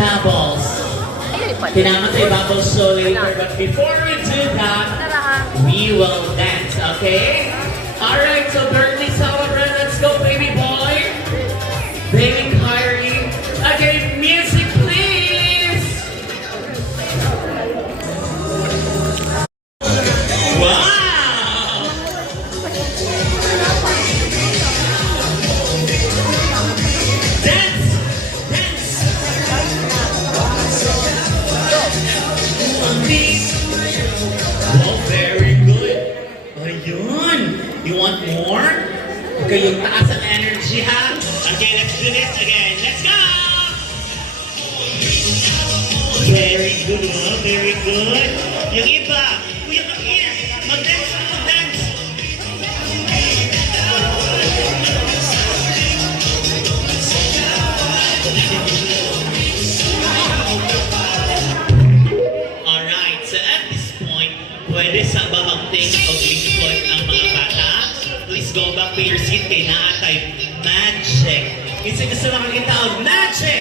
bubbles. Kailangan tayo bubbles show later, but before we do that, we will dance, okay? Alright, so birthday celebrant, let's go baby boy! Baby Kyrie. Okay, music please! Wow! Dance! Dance! Oh, very good. Ayun! You want more? Okay, yung taas ang energy ha? Okay, let's do this again. Let's go! Very good, oh, very good. Yung iba, Kuya Kakir, mag-dance, mag-dance. Alright, so at this point, pwede sa ba mag-take of lingkod ang mga bata? Please go back to your seat kay naatay magic. Kasi gusto makakita of magic!